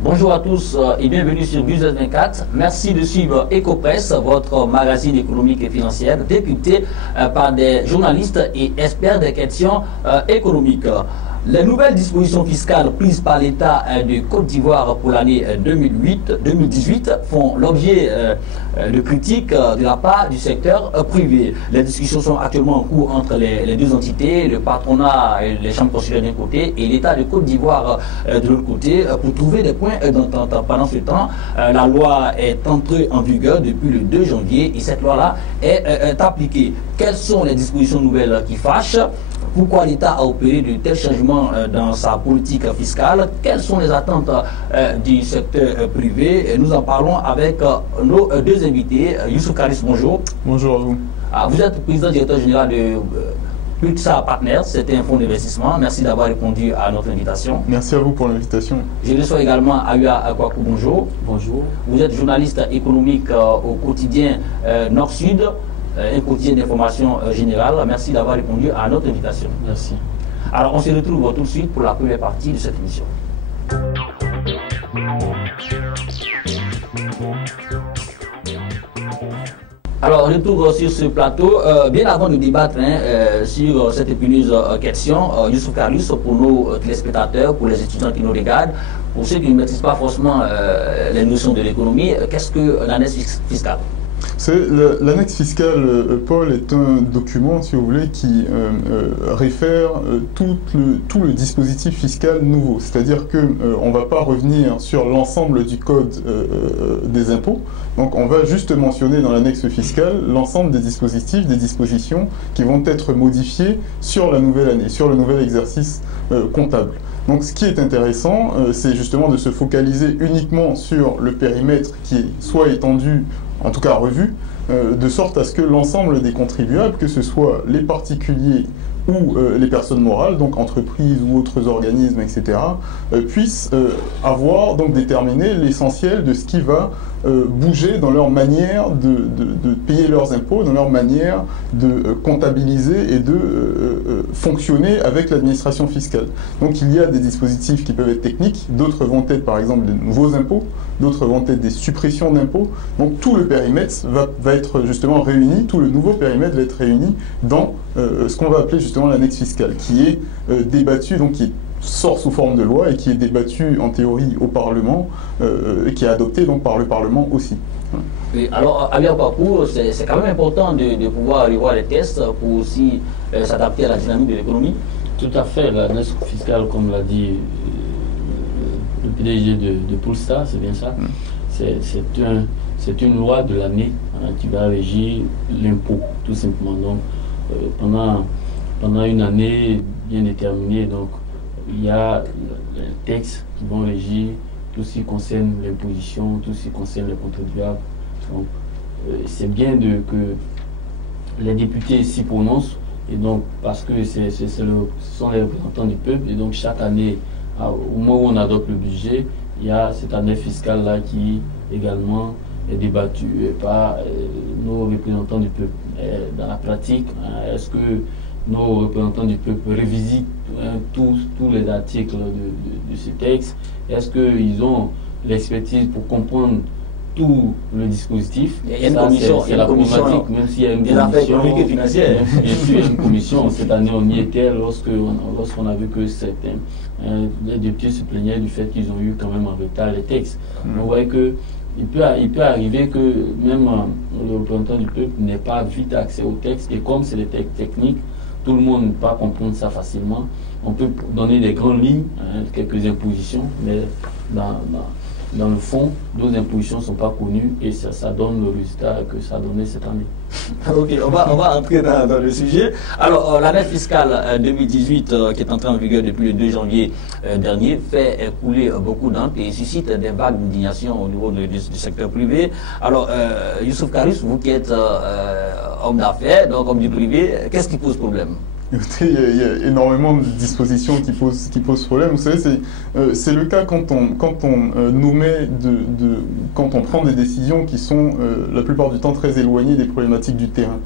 Bonjour à tous et bienvenue sur Business 24. Merci de suivre Ecopresse, votre magazine économique et financier, décrypté par des journalistes et experts des questions économiques. Les nouvelles dispositions fiscales prises par l'État de Côte d'Ivoire pour l'année 2018 font l'objet de critiques de la part du secteur privé. Les discussions sont actuellement en cours entre les deux entités, le patronat et les chambres consulaires d'un côté et l'État de Côte d'Ivoire de l'autre côté pour trouver des points d'entente. Pendant ce temps, la loi est entrée en vigueur depuis le 2 janvier et cette loi-là est appliquée. Quelles sont les dispositions nouvelles qui fâchent? Pourquoi l'État a opéré de tels changements dans sa politique fiscale? Quelles sont les attentes du secteur privé? Nous en parlons avec nos deux invités. Youssouf Karis, bonjour. Bonjour à vous. Vous êtes président directeur général de Plutsa Partners, c'est un fonds d'investissement. Merci d'avoir répondu à notre invitation. Merci à vous pour l'invitation. Je reçois également Ayoua Akwaku, bonjour. Bonjour. Vous êtes journaliste économique au quotidien Nord-Sud, un quotidien d'information générale. Merci d'avoir répondu à notre invitation. Merci. Alors, on se retrouve tout de suite pour la première partie de cette émission. Alors, retour sur ce plateau. Bien avant de débattre sur cette épineuse question, Youssouf Karis, pour nos téléspectateurs, pour les étudiants qui nous regardent, pour ceux qui ne maîtrisent pas forcément les notions de l'économie, qu'est-ce que l'annexe fiscale? L'annexe fiscale, Paul, est un document, si vous voulez, qui réfère tout le dispositif fiscal nouveau. C'est-à-dire qu'on ne va pas revenir sur l'ensemble du code des impôts. Donc on va juste mentionner dans l'annexe fiscale l'ensemble des dispositifs, des dispositions qui vont être modifiées sur la nouvelle année, sur le nouvel exercice comptable. Donc ce qui est intéressant, c'est justement de se focaliser uniquement sur le périmètre qui est soit étendu, en tout cas revu, de sorte à ce que l'ensemble des contribuables, que ce soit les particuliers ou les personnes morales, donc entreprises ou autres organismes, etc., puissent avoir donc déterminé l'essentiel de ce qui va bouger dans leur manière de payer leurs impôts, dans leur manière de comptabiliser et de fonctionner avec l'administration fiscale. Donc il y a des dispositifs qui peuvent être techniques, d'autres vont être par exemple des nouveaux impôts, d'autres vont être des suppressions d'impôts. Donc tout le périmètre va être justement réuni, tout le nouveau périmètre va être réuni dans ce qu'on va appeler justement l'annexe fiscale, qui est débattue, donc qui sort sous forme de loi et qui est débattue en théorie au Parlement, et qui est adoptée donc par le Parlement aussi. Oui, alors, à bien parcours, c'est quand même important de pouvoir revoir les tests pour aussi s'adapter à la dynamique de l'économie. Tout à fait, l'annexe fiscale, comme l'a dit le PDG de Poolstar, c'est bien ça. C'est une loi de l'année qui va régir l'impôt, tout simplement. Donc, pendant une année bien déterminée, donc, il y a les textes qui vont régir tout ce qui concerne l'imposition, tout ce qui concerne les contribuables. Donc, c'est bien que les députés s'y prononcent, et donc, parce que ce sont les représentants du peuple, et donc chaque année, au moment où on adopte le budget, il y a cette année fiscale-là qui également est débattue par nos représentants du peuple. Dans la pratique, est-ce que nos représentants du peuple révisitent tous les articles de ce texte? Est-ce qu'ils ont l'expertise pour comprendre tout le dispositif? Il y a une commission, c'est la problématique, même s'il y a une commission financière. Bien sûr, il y a une commission. Cette année, on y était lorsqu'on a vu que certains les députés se plaignaient du fait qu'ils ont eu quand même en retard les textes. On voit que il peut arriver que même le représentant du peuple n'ait pas vite accès au texte, et comme c'est des textes techniques, tout le monde ne peut pas comprendre ça facilement. On peut donner des grandes lignes, quelques impositions, mais dans le fond, nos impositions ne sont pas connues, et ça donne le résultat que ça a donné cette année. Ok, on va entrer dans le sujet. Alors, l'année fiscale 2018, qui est entrée en vigueur depuis le 2 janvier dernier, fait couler beaucoup d'encre et suscite des vagues d'indignation au niveau du secteur privé. Alors, Youssouf Karis, vous qui êtes homme d'affaires, donc homme du privé, qu'est-ce qui pose problème? Écoutez, il y a énormément de dispositions qui posent problème. Vous savez, c'est le cas quand quand on prend des décisions qui sont la plupart du temps très éloignées des problématiques du terrain.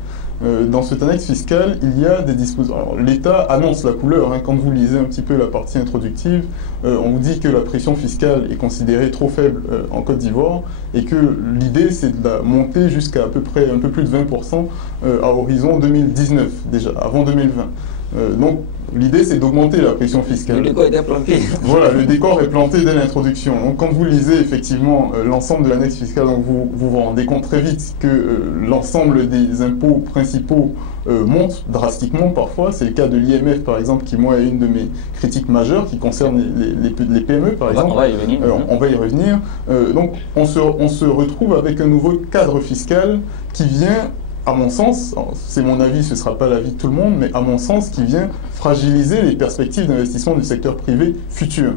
Dans cette annexe fiscale, il y a des dispositions. Alors, l'État annonce la couleur. Hein. Quand vous lisez un petit peu la partie introductive, on vous dit que la pression fiscale est considérée trop faible en Côte d'Ivoire et que l'idée, c'est de la monter jusqu'à peu près un peu plus de 20% à horizon 2019, déjà, avant 2020. Donc, l'idée, c'est d'augmenter la pression fiscale. Le décor est planté. Voilà, le décor est planté dès l'introduction. Donc, quand vous lisez effectivement l'ensemble de l'annexe fiscale, donc vous rendez compte très vite que l'ensemble des impôts principaux monte drastiquement parfois. C'est le cas de l'IMF, par exemple, qui, moi, est une de mes critiques majeures, qui concerne les PME, par exemple. On va y revenir. On va y revenir. Donc, on se retrouve avec un nouveau cadre fiscal qui vient, à mon sens, c'est mon avis, ce ne sera pas l'avis de tout le monde, mais à mon sens, qui vient fragiliser les perspectives d'investissement du secteur privé futur.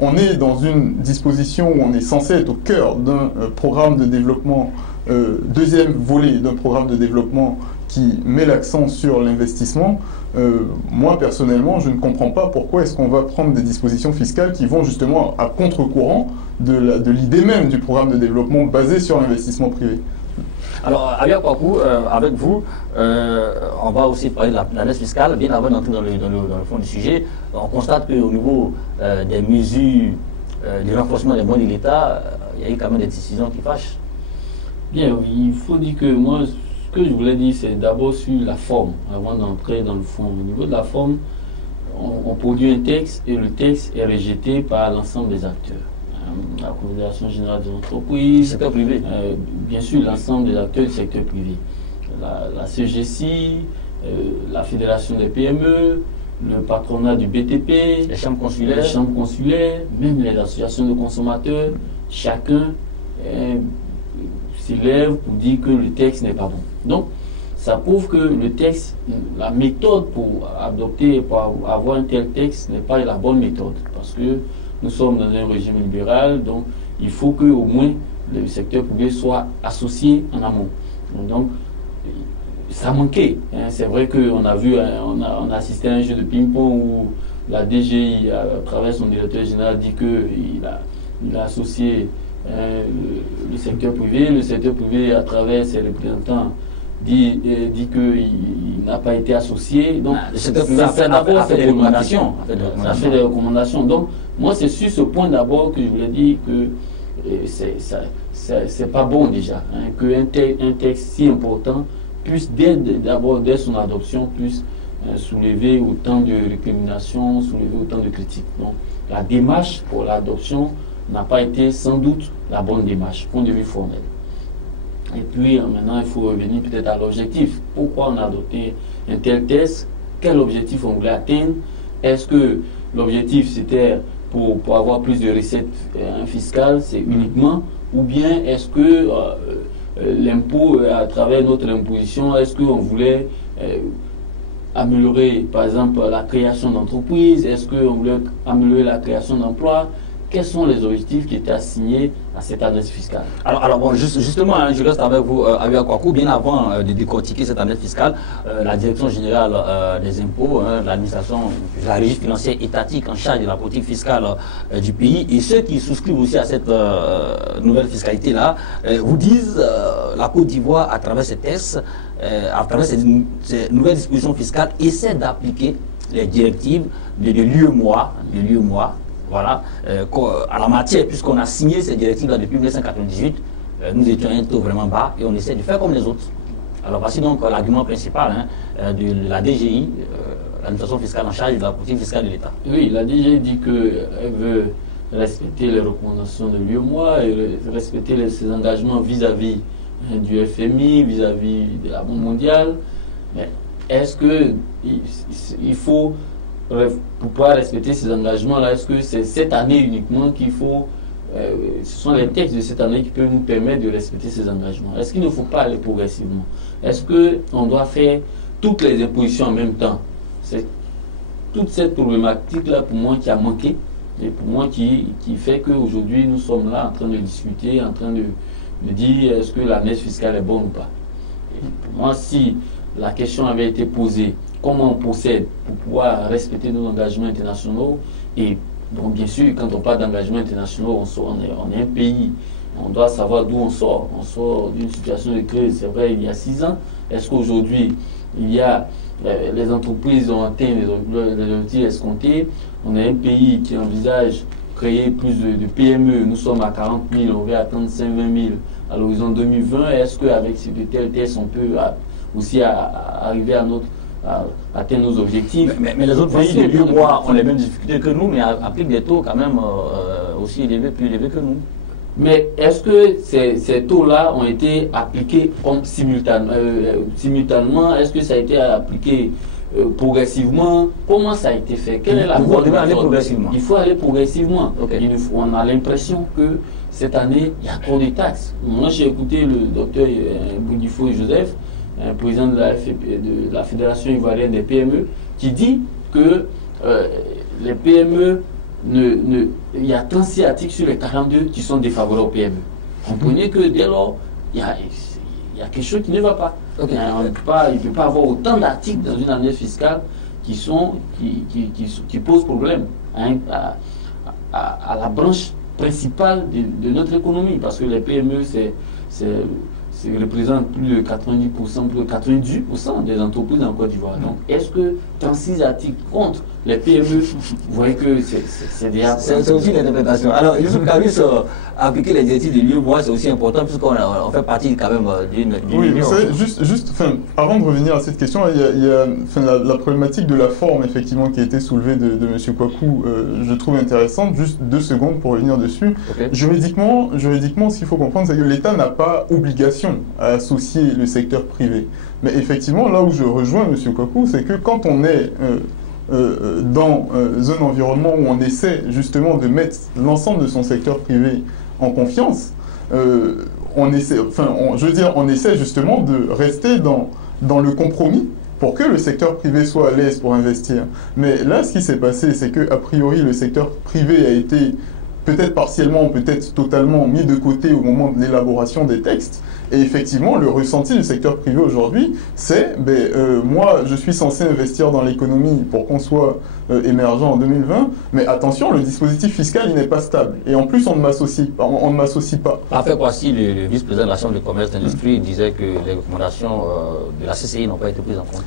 On est dans une disposition où on est censé être au cœur d'un programme de développement, deuxième volet d'un programme de développement qui met l'accent sur l'investissement. Moi, personnellement, je ne comprends pas pourquoi est-ce qu'on va prendre des dispositions fiscales qui vont justement à contre-courant de l'idée même du programme de développement basé sur l'investissement privé. Alors, Abia Kwaku, avec vous, on va aussi parler de l'annexe fiscale. Bien avant d'entrer dans le fond du sujet, on constate qu'au niveau des mesures de renforcement des moyens de l'État, il y a eu quand même des décisions qui fâchent. Bien, il faut dire que moi, ce que je voulais dire, c'est d'abord sur la forme, avant d'entrer dans le fond. Au niveau de la forme, on produit un texte et le texte est rejeté par l'ensemble des acteurs. La Confédération générale des entreprises, secteur privé. Bien sûr l'ensemble des acteurs du secteur privé, la CGC, la Fédération des PME, le patronat du BTP, les chambres consulaires, même les associations de consommateurs, chacun s'élève pour dire que le texte n'est pas bon. Donc, ça prouve que le texte, la méthode pour adopter, pour avoir un tel texte n'est pas la bonne méthode, parce que nous sommes dans un régime libéral, donc il faut que au moins le secteur privé soit associé en amont. Donc, ça manquait. Hein. C'est vrai qu'on a vu, on a assisté à un jeu de ping-pong où la DGI, à travers son directeur général, dit qu'il a associé le secteur privé. Le secteur privé, à travers ses représentants, dit qu'il n'a pas été associé. Donc, le secteur privé a fait des recommandations. Ça fait des recommandations. Donc, moi, c'est sur ce point d'abord que je voulais dire que c'est pas bon déjà, hein, qu'un texte si important puisse, d'abord dès son adoption, puisse soulever autant de récriminations, soulever autant de critiques. Donc, la démarche pour l'adoption n'a pas été sans doute la bonne démarche, point de vue formel. Et puis maintenant, il faut revenir peut-être à l'objectif. Pourquoi on a adopté un tel texte? Quel objectif on voulait atteindre? Est-ce que l'objectif c'était pour avoir plus de recettes fiscales, c'est uniquement? Ou bien est-ce que l'impôt, à travers notre imposition, est-ce qu'on voulait améliorer par exemple la création d'entreprises? Est-ce qu'on voulait améliorer la création d'emplois? Quels sont les objectifs qui étaient assignés à cette annexe fiscale? Alors bon, justement, hein, je reste avec vous, Abia Kwaku. Bien avant de décortiquer cette annexe fiscale, la Direction générale des impôts, hein, l'administration, la régie financière étatique en charge de la politique fiscale du pays, et ceux qui souscrivent aussi à cette nouvelle fiscalité-là, vous disent la Côte d'Ivoire, à travers ces tests, à travers ces nouvelles dispositions fiscales, essaie d'appliquer les directives de l'UEMOA, voilà, à la matière, puisqu'on a signé ces directives-là depuis 1998, nous étions à un taux vraiment bas et on essaie de faire comme les autres. Alors voici donc l'argument principal de la DGI, l'administration fiscale en charge de la politique fiscale de l'État. Oui, la DGI dit qu'elle veut respecter les recommandations de l'UEMOA et respecter ses engagements vis-à-vis du FMI, vis-à-vis de la Banque mondiale. Mais est-ce qu'il faut... Pour pouvoir respecter ces engagements-là, est-ce que c'est cette année uniquement qu'il faut... ce sont les textes de cette année qui peuvent nous permettre de respecter ces engagements. Est-ce qu'il ne faut pas aller progressivement? Est-ce qu'on doit faire toutes les impositions en même temps? C'est toute cette problématique-là, pour moi, qui a manqué, et pour moi, qui fait qu'aujourd'hui, nous sommes là en train de discuter, en train de dire est-ce que l'annexe fiscale est bonne ou pas. Et pour moi, si la question avait été posée, comment on procède pour pouvoir respecter nos engagements internationaux. Et donc bien sûr, quand on parle d'engagements internationaux, on est un pays. On doit savoir d'où on sort. On sort d'une situation de crise, c'est vrai, il y a 6 ans. Est-ce qu'aujourd'hui, les entreprises ont atteint les objectifs escomptés? On est un pays qui envisage créer plus de PME. Nous sommes à 40 000, on veut atteindre 20 000 à l'horizon 2020. Est-ce qu'avec ces tels tests, on peut aussi arriver à atteindre nos objectifs? Mais les autres pays de l'UEMOA ont les mêmes difficultés que nous, mais appliquent des taux quand même aussi plus élevés que nous. Mais est-ce que ces taux-là ont été appliqués simultanément? Est-ce que ça a été appliqué progressivement? Comment ça a été fait? Quelle est la voie? Aller progressivement. Il faut aller progressivement. Okay. On a l'impression que cette année, il y a trop de taxes. Moi, j'ai écouté le docteur Boudifo Joseph, président de la Fédération ivoirienne des PME, qui dit que les PME, il y a 36 articles sur les 42 qui sont défavorables aux PME. Comprenez que dès lors, il y a quelque chose qui ne va pas. Okay. Il ne peut pas avoir autant d'articles dans une année fiscale qui posent problème à la branche principale de notre économie. Parce que les PME, représentent plus de 90%, plus de 98% des entreprises en Côte d'Ivoire. Donc, est-ce que 36 articles contre les PME, vous voyez que c'est déjà... C'est aussi l'interprétation. Alors, Youssouf Kamis, appliquer les directives de l'UEMOA, c'est aussi important puisqu'on fait partie quand même d'une oui, vous savez, juste avant de revenir à cette question, il y a la problématique de la forme, effectivement, qui a été soulevée de M. Kouakou, je trouve intéressante. Juste 2 secondes pour revenir dessus. Okay. Juridiquement, ce qu'il faut comprendre, c'est que l'État n'a pas obligation à associer le secteur privé. Mais effectivement, là où je rejoins M. Kouakou, c'est que quand on est dans un environnement où on essaie justement de mettre l'ensemble de son secteur privé en confiance, on essaie justement de rester dans le compromis pour que le secteur privé soit à l'aise pour investir. Mais là, ce qui s'est passé, c'est que a priori, le secteur privé a été peut-être partiellement, peut-être totalement mis de côté au moment de l'élaboration des textes. Et effectivement, le ressenti du secteur privé aujourd'hui, c'est moi, je suis censé investir dans l'économie pour qu'on soit émergent en 2020, mais attention, le dispositif fiscal, il n'est pas stable. Et en plus, on ne m'associe pas. Parfait, voici le vice-président de la Chambre de commerce et d'industrie disait que les recommandations de la CCI n'ont pas été prises en compte.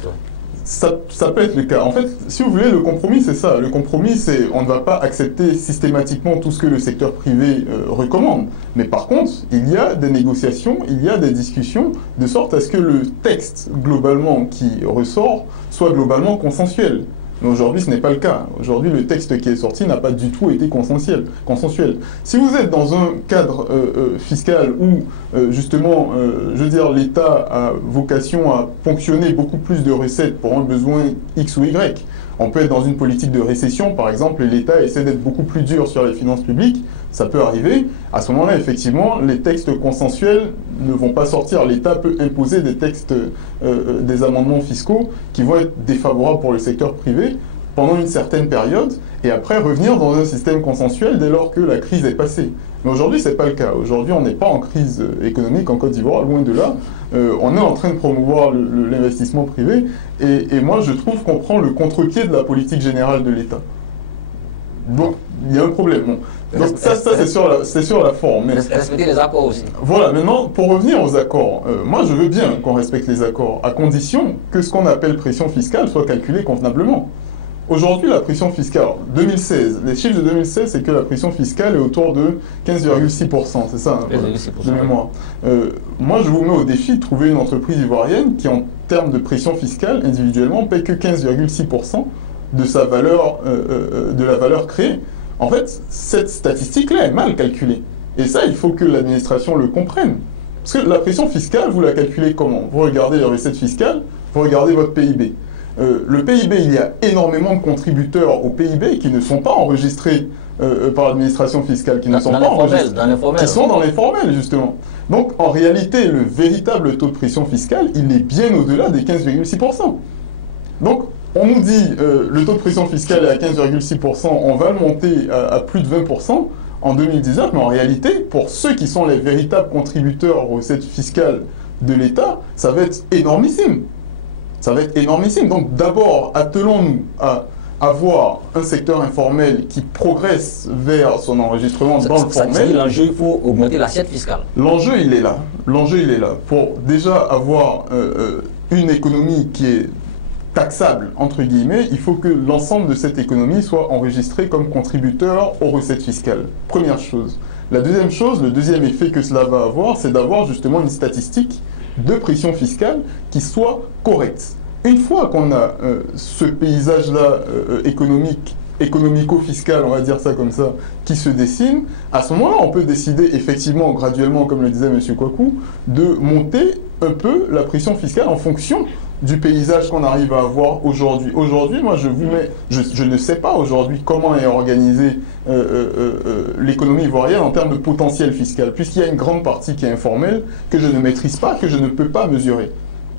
Ça peut être le cas. En fait, si vous voulez, le compromis, c'est ça. Le compromis, c'est on ne va pas accepter systématiquement tout ce que le secteur privé recommande. Mais par contre, il y a des négociations, il y a des discussions, de sorte à ce que le texte, globalement, qui ressort, soit globalement consensuel. Mais aujourd'hui, ce n'est pas le cas. Aujourd'hui, le texte qui est sorti n'a pas du tout été consensuel. Si vous êtes dans un cadre fiscal où, justement, je veux dire, l'État a vocation à ponctionner beaucoup plus de recettes pour un besoin X ou Y, on peut être dans une politique de récession, par exemple, et l'État essaie d'être beaucoup plus dur sur les finances publiques, ça peut arriver. À ce moment-là, effectivement, les textes consensuels ne vont pas sortir. L'État peut imposer des textes, des amendements fiscaux qui vont être défavorables pour le secteur privé pendant une certaine période, et après revenir dans un système consensuel dès lors que la crise est passée. Mais aujourd'hui, ce n'est pas le cas. Aujourd'hui, on n'est pas en crise économique en Côte d'Ivoire, loin de là. On est en train de promouvoir l'investissement privé, et moi, je trouve qu'on prend le contre-pied de la politique générale de l'État. Donc, il y a un problème. Bon. Donc ça c'est sur la forme. Mais respecter les accords aussi. Voilà, maintenant, pour revenir aux accords, moi je veux bien qu'on respecte les accords, à condition que ce qu'on appelle pression fiscale soit calculé convenablement. Aujourd'hui, la pression fiscale, 2016, les chiffres de 2016, c'est que la pression fiscale est autour de 15,6%, c'est ça, de mémoire. Moi, je vous mets au défi de trouver une entreprise ivoirienne qui, en termes de pression fiscale, individuellement, paye que 15,6% de sa valeur, de la valeur créée. En fait, cette statistique-là est mal calculée. Et ça, il faut que l'administration le comprenne. Parce que la pression fiscale, vous la calculez comment? Vous regardez les recettes fiscales, vous regardez votre PIB. Le PIB, il y a énormément de contributeurs au PIB qui ne sont pas enregistrés par l'administration fiscale, qui ne sont pas enregistrés, qui sont dans l'informel, justement. Donc, en réalité, le véritable taux de pression fiscale, il est bien au-delà des 15,6%. Donc, on nous dit le taux de pression fiscale est à 15,6%, on va le monter à plus de 20% en 2019, mais en réalité, pour ceux qui sont les véritables contributeurs aux recettes fiscales de l'État, ça va être énormissime. Ça va être énormissime. Donc d'abord, attelons-nous à avoir un secteur informel qui progresse vers son enregistrement dans le formel. L'enjeu, il faut augmenter l'assiette fiscale. L'enjeu, il est là. L'enjeu, il est là. Pour déjà avoir une économie qui est taxable, entre guillemets, il faut que l'ensemble de cette économie soit enregistré comme contributeur aux recettes fiscales. Première chose. La deuxième chose, le deuxième effet que cela va avoir, c'est d'avoir justement une statistique de pression fiscale qui soit correcte. Une fois qu'on a ce paysage-là économico-fiscal, on va dire ça comme ça, qui se dessine, à ce moment-là, on peut décider effectivement, graduellement, comme le disait M. Kouakou, de monter un peu la pression fiscale en fonction du paysage qu'on arrive à avoir aujourd'hui. Aujourd'hui, moi, je ne sais pas aujourd'hui comment est organisée l'économie ivoirienne en termes de potentiel fiscal, puisqu'il y a une grande partie qui est informelle, que je ne maîtrise pas, que je ne peux pas mesurer.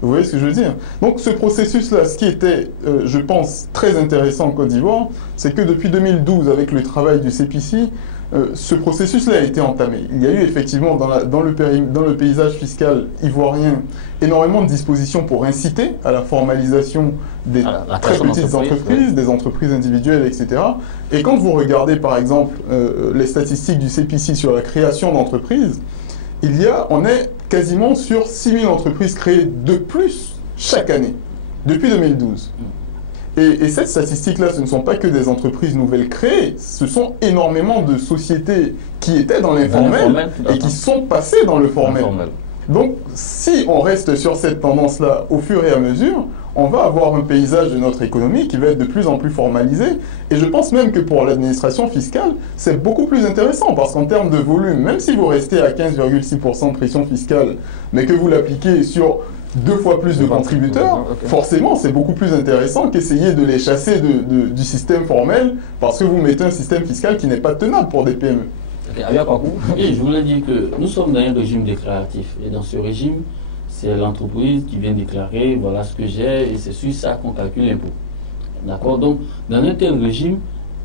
Vous voyez ce que je veux dire? Donc ce processus-là, ce qui était, je pense, très intéressant en Côte d'Ivoire, c'est que depuis 2012, avec le travail du CPC, ce processus-là a été entamé. Il y a eu effectivement dans le paysage fiscal ivoirien énormément de dispositions pour inciter à la formalisation des très petites entreprises, des entreprises individuelles, etc. Et quand vous regardez par exemple les statistiques du CPC sur la création d'entreprises, on est quasiment sur 6 000 entreprises créées de plus chaque année, depuis 2012. Et cette statistique-là, ce ne sont pas que des entreprises nouvelles créées, ce sont énormément de sociétés qui étaient dans l'informel et qui sont passées dans le formel. Donc, si on reste sur cette tendance-là au fur et à mesure, on va avoir un paysage de notre économie qui va être de plus en plus formalisé. Et je pense même que pour l'administration fiscale, c'est beaucoup plus intéressant parce qu'en termes de volume, même si vous restez à 15,6% de pression fiscale, mais que vous l'appliquez sur 2 fois plus de contributeurs, forcément, c'est beaucoup plus intéressant qu'essayer de les chasser du système formel parce que vous mettez un système fiscal qui n'est pas tenable pour des PME. Oui, je voulais dire que nous sommes dans un régime déclaratif. Et dans ce régime, c'est l'entreprise qui vient déclarer, voilà ce que j'ai, et c'est sur ça qu'on calcule l'impôt. D'accord? Donc, dans un tel régime,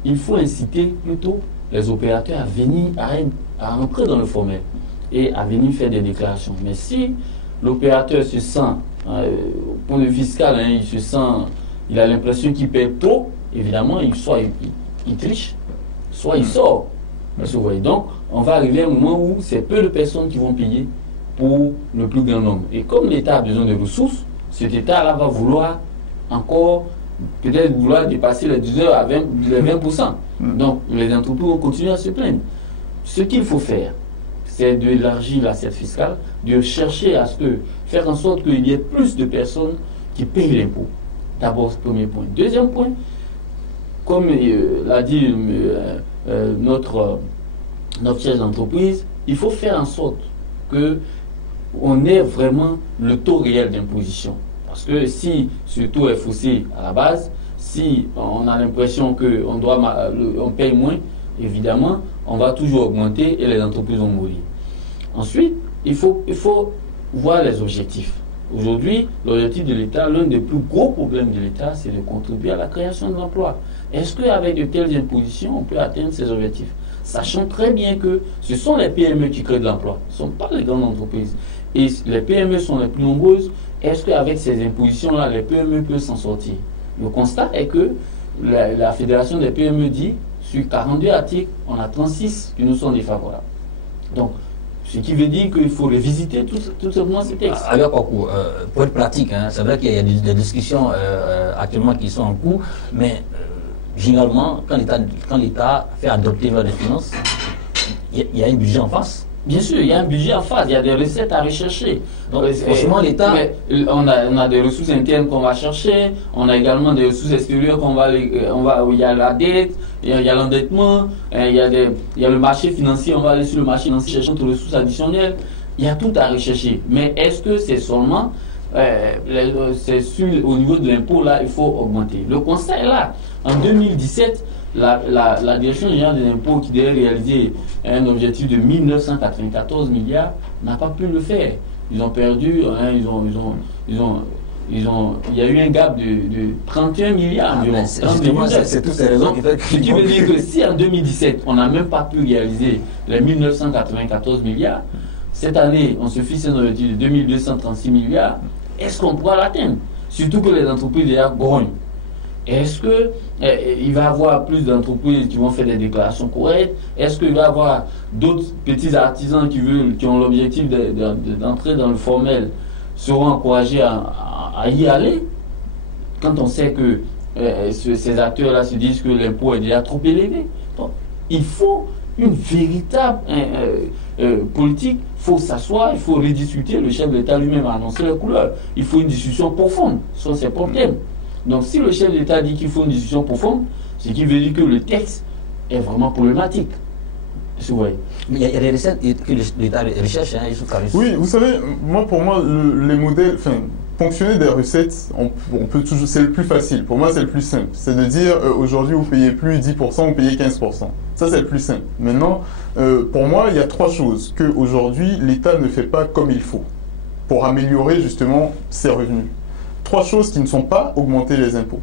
il faut inciter plutôt les opérateurs à venir, à entrer dans le formel et à venir faire des déclarations. Mais si l'opérateur se sent, au point de vue fiscal, il a l'impression qu'il paie trop, évidemment, soit il triche, soit il sort. Donc, on va arriver à un moment où c'est peu de personnes qui vont payer pour le plus grand nombre. Et comme l'État a besoin de ressources, cet État-là va vouloir encore, peut-être vouloir dépasser les 10 heures à 20%. Donc, les entreprises vont continuer à se plaindre. Ce qu'il faut faire, c'est d'élargir l'assiette fiscale, de chercher à faire en sorte qu'il y ait plus de personnes qui payent l'impôt. D'abord, premier point. Deuxième point, comme l'a dit notre chef d'entreprise, il faut faire en sorte qu'on ait vraiment le taux réel d'imposition. Parce que si ce taux est faussé à la base, si on a l'impression qu'on paye moins, évidemment, on va toujours augmenter et les entreprises vont mourir. Ensuite, il faut voir les objectifs. Aujourd'hui, l'objectif de l'État, l'un des plus gros problèmes de l'État, c'est de contribuer à la création de l'emploi. Est-ce qu'avec de telles impositions, on peut atteindre ces objectifs? Sachant très bien que ce sont les PME qui créent de l'emploi, ce ne sont pas les grandes entreprises. Et les PME sont les plus nombreuses. Est-ce qu'avec ces impositions-là, les PME peuvent s'en sortir? Le constat est que la Fédération des PME dit, sur 42 articles, on a 36 qui nous sont défavorables. Donc, ce qui veut dire qu'il faut revisiter tout simplement ces textes. Alors, pour être pratique, hein, c'est vrai qu'il y a des discussions actuellement qui sont en cours, mais généralement, quand l'État fait adopter les finances, il y a un budget en face. Bien sûr, il y a un budget en face, il y a des recettes à rechercher. Donc, franchement, l'État... On a des ressources internes qu'on va chercher, on a également des ressources extérieures où il y a la dette, il y a l'endettement, il y a le marché financier, on va aller sur le marché financier chercher des ressources additionnelles. Il y a tout à rechercher. Mais est-ce que c'est seulement au niveau de l'impôt, là, il faut augmenter? Le constat est là. En 2017, la Direction générale des impôts qui devait réaliser un objectif de 1994 milliards n'a pas pu le faire. Ils ont perdu, hein, il y a eu un gap de 31 milliards environ. C'est toutes ces raisons qui font que... Ce qui veut dire que si en 2017, on n'a même pas pu réaliser les 1994 milliards, cette année, on se fixe un objectif de 2236 milliards, est-ce qu'on pourra l'atteindre? surtout que les entreprises déjà grognent. Est-ce qu'il va y avoir plus d'entreprises qui vont faire des déclarations correctes? Est-ce qu'il va y avoir d'autres petits artisans qui ont l'objectif d'entrer dans le formel, seront encouragés à y aller? Quand on sait que ces acteurs-là se disent que l'impôt est déjà trop élevé. Donc, il faut une véritable politique, il faut s'asseoir, il faut rediscuter. Le chef de l'État lui-même a annoncé les couleurs. Il faut une discussion profonde sur ces problèmes. Donc si le chef de l'État dit qu'il faut une discussion profonde, c'est qu'il veut dire que le texte est vraiment problématique. Mais il y a des recettes que l'État recherche, hein, oui, vous savez, pour moi, les modèles, fonctionner des recettes, on peut toujours, c'est le plus facile. Pour moi, c'est le plus simple. C'est de dire, aujourd'hui, vous payez plus 10%, vous payez 15%. Ça, c'est le plus simple. Maintenant, pour moi, il y a trois choses qu'aujourd'hui, l'État ne fait pas comme il faut pour améliorer justement ses revenus. Trois choses qui ne sont pas augmenter les impôts.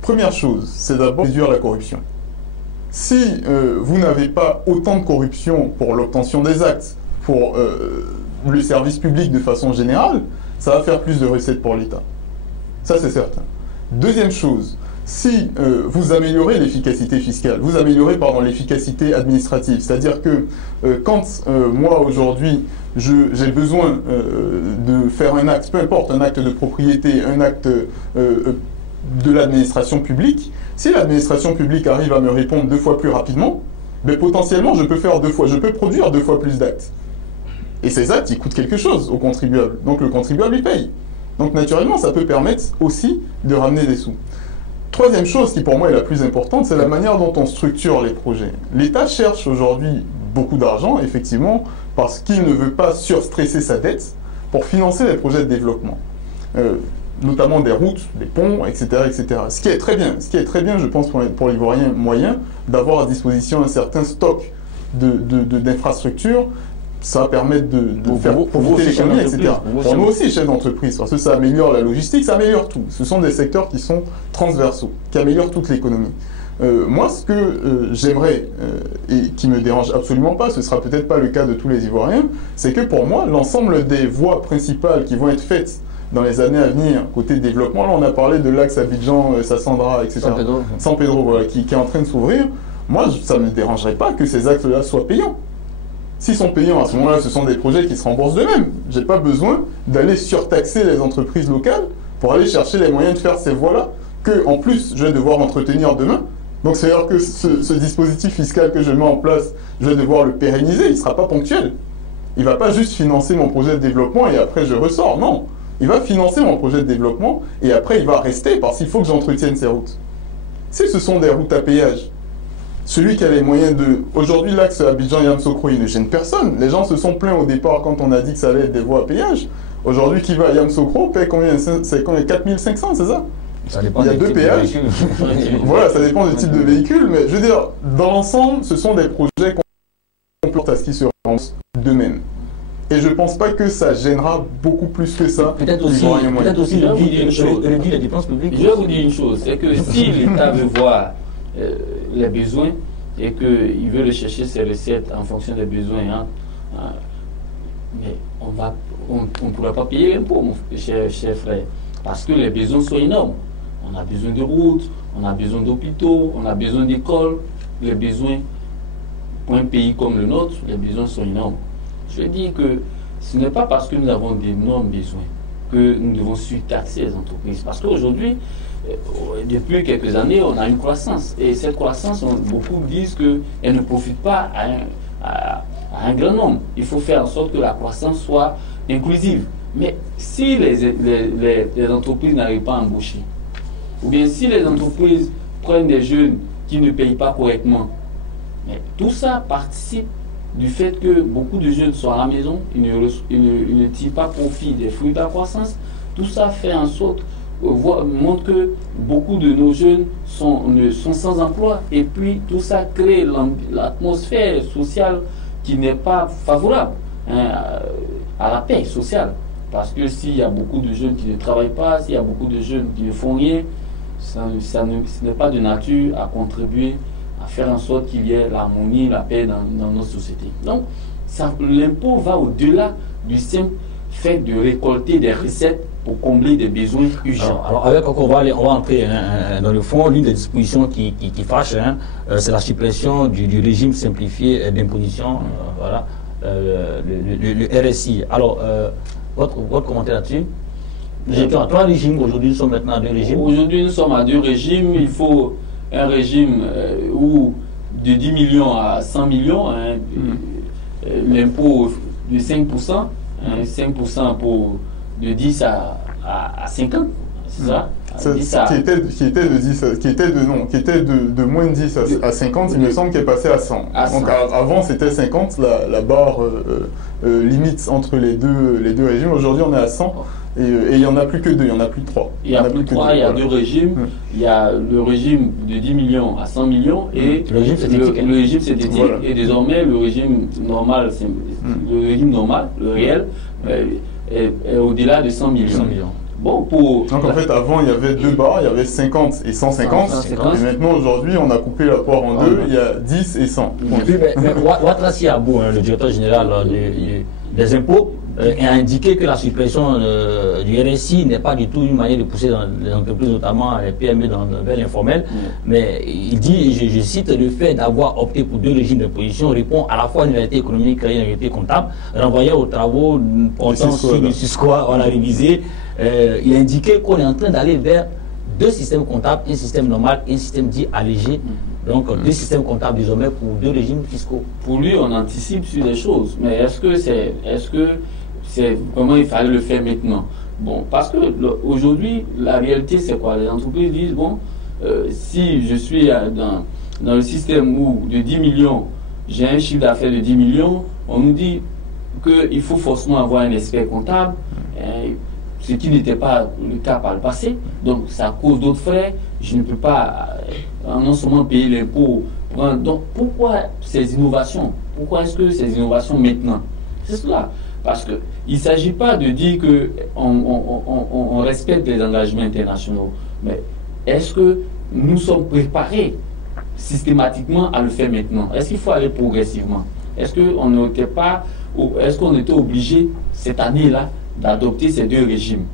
Première chose, c'est d'abord réduire la corruption. Si vous n'avez pas autant de corruption pour l'obtention des actes, pour le service public de façon générale, ça va faire plus de recettes pour l'État. Ça, c'est certain. Deuxième chose, si vous améliorez l'efficacité fiscale, vous améliorez l'efficacité administrative, c'est-à-dire que quand moi aujourd'hui j'ai besoin de faire un acte, peu importe, un acte de propriété, un acte de l'administration publique, si l'administration publique arrive à me répondre 2 fois plus rapidement, ben potentiellement je peux produire 2 fois plus d'actes. Et ces actes, ils coûtent quelque chose au contribuable. Donc le contribuable, il paye. Donc naturellement, ça peut permettre aussi de ramener des sous. Troisième chose qui pour moi est la plus importante, c'est la manière dont on structure les projets. L'État cherche aujourd'hui beaucoup d'argent, effectivement, parce qu'il ne veut pas surstresser sa dette pour financer les projets de développement. Notamment des routes, des ponts, etc., etc. Ce qui est très bien, je pense, pour l'Ivoirien moyen, d'avoir à disposition un certain stock d'infrastructures. Ça va permettre de faire profiter l'économie, etc. Pour nous aussi, chefs d'entreprise, parce que ça améliore la logistique, ça améliore tout. Ce sont des secteurs qui sont transversaux, qui améliorent toute l'économie. Moi, ce que j'aimerais, et qui ne me dérange absolument pas, ce ne sera peut-être pas le cas de tous les Ivoiriens, c'est que pour moi, l'ensemble des voies principales qui vont être faites dans les années à venir, côté développement, là on a parlé de l'axe Abidjan-Sassandra, etc. San Pedro, voilà, qui est en train de s'ouvrir. Moi, ça ne me dérangerait pas que ces axes-là soient payants. S'ils sont payants, à ce moment-là, ce sont des projets qui se remboursent d'eux-mêmes. Je n'ai pas besoin d'aller surtaxer les entreprises locales pour aller chercher les moyens de faire ces voies-là, que en plus, je vais devoir entretenir demain. Donc, c'est-à-dire que ce dispositif fiscal que je mets en place, je vais devoir le pérenniser, il ne sera pas ponctuel. Il ne va pas juste financer mon projet de développement et après je ressors, non. Il va financer mon projet de développement et après il va rester parce qu'il faut que j'entretienne ces routes. Si ce sont des routes à péage, celui qui a les moyens de... Aujourd'hui, l'axe Abidjan-Yamsokro, il ne gêne personne. Les gens se sont plaints au départ quand on a dit que ça allait être des voies à péage. Aujourd'hui, qui va à Yamsokro paie combien? C'est combien? 4500, c'est ça? Il y a 2 péages. Voilà, ça dépend du type de véhicule. Mais je veux dire, dans l'ensemble, ce sont des projets qu'on porte à ce qui se remboursent d'eux-mêmes. Et je ne pense pas que ça gênera beaucoup plus que ça. Peut-être aussi réduire les dépenses publiques. Je vais vous dire une chose, c'est que si l'État veut voir les besoins et qu'il veut rechercher ses recettes en fonction des besoins, mais on ne pourra pas payer l'impôt, mon cher frère, parce que les besoins sont énormes. On a besoin de routes, on a besoin d'hôpitaux, on a besoin d'écoles. Les besoins, pour un pays comme le nôtre, les besoins sont énormes. Je dis que ce n'est pas parce que nous avons d'énormes besoins que nous devons surtaxer les entreprises. Parce qu'aujourd'hui, depuis quelques années, on a une croissance. Et cette croissance, beaucoup disent qu'elle ne profite pas à un grand nombre. Il faut faire en sorte que la croissance soit inclusive. Mais si les entreprises n'arrivent pas à embaucher, ou bien si les entreprises prennent des jeunes qui ne payent pas correctement, mais tout ça participe du fait que beaucoup de jeunes sont à la maison, ils ne tirent pas profit des fruits de la croissance. Tout ça fait en sorte, montre que beaucoup de nos jeunes sont sans emploi. Et puis tout ça crée l'atmosphère sociale qui n'est pas favorable à la paix sociale. Parce que s'il y a beaucoup de jeunes qui ne travaillent pas, s'il y a beaucoup de jeunes qui ne font rien, ce n'est pas de nature à contribuer à faire en sorte qu'il y ait l'harmonie, la paix dans nos sociétés. Donc, l'impôt va au-delà du simple fait de récolter des recettes pour combler des besoins urgents. Alors avec on va entrer dans le fond. L'une des dispositions qui fâche, c'est la suppression du régime simplifié d'imposition, voilà, le RSI. Alors, votre commentaire là-dessus? Nous étions à 3 régimes, aujourd'hui nous sommes maintenant à 2 régimes. Aujourd'hui nous sommes à 2 régimes. Il faut un régime où de 10 millions à 100 millions, l'impôt de 5%, 5% pour de 10 à 50, c'est ça? Qui était de moins de 10 à 50, il me semble qu'il est passé à 100. Donc avant c'était 50, la barre limite entre les deux régimes. Aujourd'hui on est à 100 et il n'y en a plus que 2, il n'y en a plus 3. Il y a plus 3, il y a 2 régimes. Il y a le régime de 10 millions à 100 millions et le régime synthétique. Voilà. Et désormais le régime normal, le réel, est au-delà de 100 millions. Bon, donc en fait avant il y avait 2 barres, il y avait 50 et 150, et maintenant aujourd'hui on a coupé la poire en 2, il y a 10 et 100. Mais Ouattara Siabou, le directeur général des impôts, a indiqué que la suppression du RSI n'est pas du tout une manière de pousser dans les entreprises, notamment les PME vers l'informel, mais il dit, je cite, le fait d'avoir opté pour 2 régimes d'imposition répond à la fois à une réalité économique et à une réalité comptable, renvoyant aux travaux portant sur le SUSCOA, on a révisé. Il a indiqué qu'on est en train d'aller vers 2 systèmes comptables, un système normal et un système dit allégé. Donc 2 systèmes comptables désormais pour 2 régimes fiscaux. Pour lui, on anticipe sur des choses, mais est-ce que c'est comment il fallait le faire maintenant? Bon, parce que aujourd'hui, la réalité c'est quoi? Les entreprises disent, bon, si je suis dans le système où de 10 millions, j'ai un chiffre d'affaires de 10 millions, on nous dit qu'il faut forcément avoir un expert comptable, ce qui n'était pas le cas par le passé. Donc ça cause d'autres frais. Je ne peux pas non seulement payer l'impôt. Donc pourquoi ces innovations? Pourquoi est-ce que ces innovations maintenant? C'est cela. Parce qu'il ne s'agit pas de dire qu'on respecte les engagements internationaux. Mais est-ce que nous sommes préparés systématiquement à le faire maintenant? Est-ce qu'il faut aller progressivement? Est-ce qu'on était obligé cette année-là d'adopter ces 2 régimes?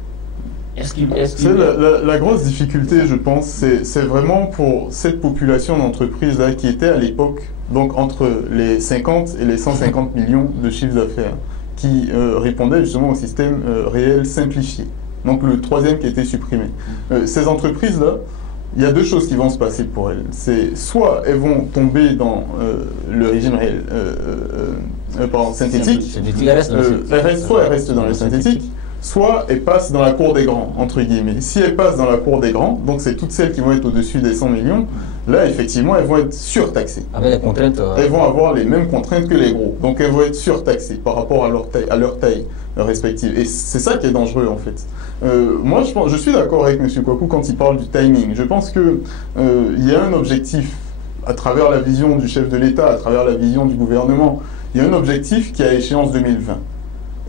La grosse difficulté, je pense, c'est vraiment pour cette population d'entreprises-là qui était à l'époque, donc entre les 50 et les 150 millions de chiffres d'affaires, qui répondait justement au système réel simplifié. Donc le 3e qui a été supprimé. Ces entreprises-là, il y a 2 choses qui vont se passer pour elles. C'est soit elles vont tomber dans le régime réel, synthétique, soit elles restent dans le synthétique, soit elles passent dans la cour des grands, entre guillemets. Si elles passent dans la cour des grands, donc c'est toutes celles qui vont être au-dessus des 100 millions, là effectivement elles vont être surtaxées. Avec les contraintes. Elles vont avoir les mêmes contraintes que les gros, donc elles vont être surtaxées par rapport à leur taille respective. Et c'est ça qui est dangereux en fait. Moi je suis d'accord avec M. Kouakou quand il parle du timing. Je pense qu'il y a un objectif à travers la vision du chef de l'État, à travers la vision du gouvernement. Il y a un objectif qui est à échéance 2020.